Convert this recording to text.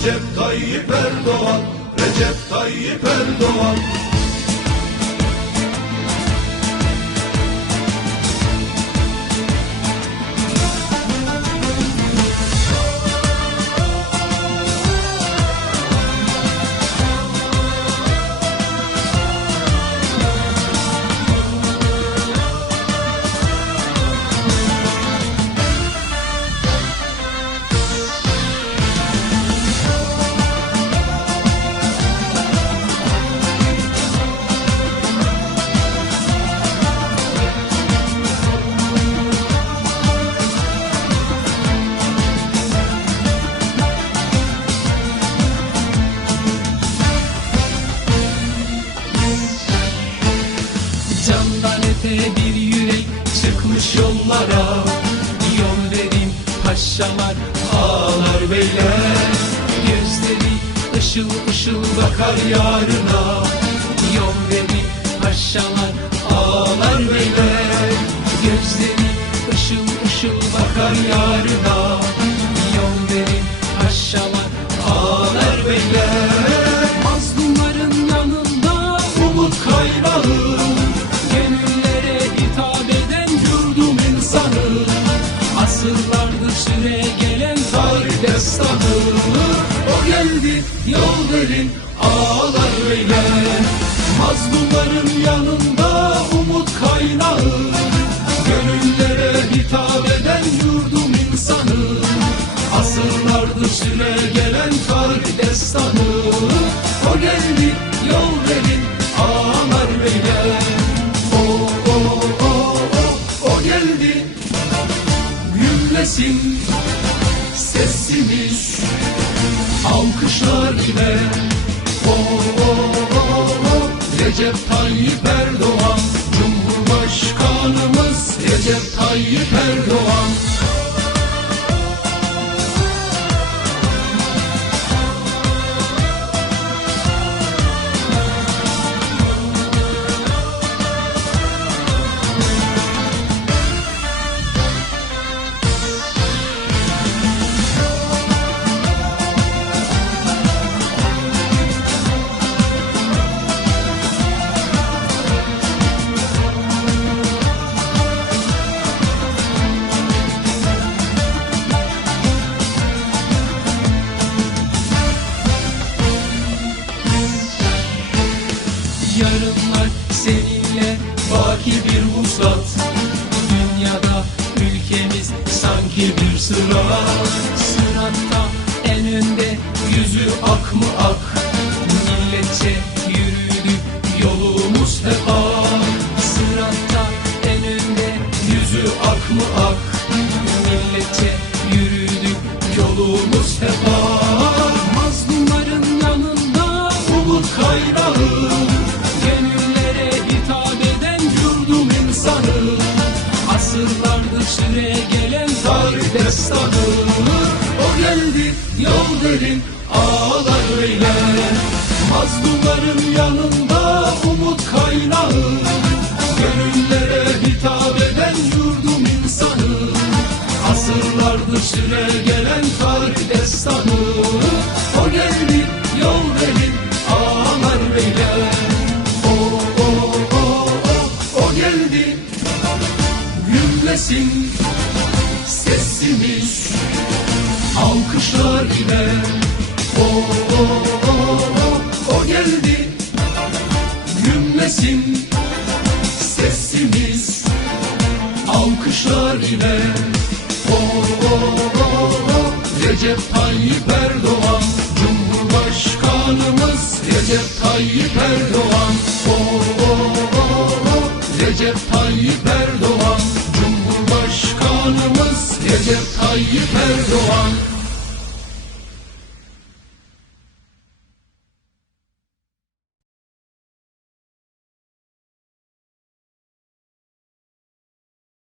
Tayyip Erdoğan Recep Tayyip Erdoğan yollara Yol verin paşalar, ağalar beyler. Gözleri ışıl ışıl bakar yarına Yol verin paşalar, Geldi yol verin ağalar beyler Mazlumların yanında umut kaynağı Gönüllere hitap eden yurdum insanı Asırlardır süre gelen tarih destanı. O geldi yol verin ağalar beyler. O o o o o geldi Gümlesin sesimiz Alkışlar ile. O o o o Recep Tayyip Erdoğan Cumhurbaşkanımız Recep Tayyip Erdoğan baki bir vuslat. Dünyada ülkemiz sanki bir sırat Sıratta en önde yüzü ak mı ak? Milletçe yürüdük yolumuz hep ak. Sıratta en önde yüzü ak mı ak? Milletçe yürüdük yolumuz hep ak. Mazlumların yanında umut kaynağı. Eden insanı Asırlardır süre gelen tarih destanı. O geldi yol verin ağalar beyler Mazlumların yanında umut kaynağı Gümlesin sesimiz. Alkışlar ile O o o o o geldi. Gümlesin sesimiz. Alkışlar ile O o o o Recep Tayyip Erdoğan Cumhurbaşkanımız Recep Tayyip Erdoğan. O o o o. Recep Tayyip Erdoğan Tayyip Erdoğan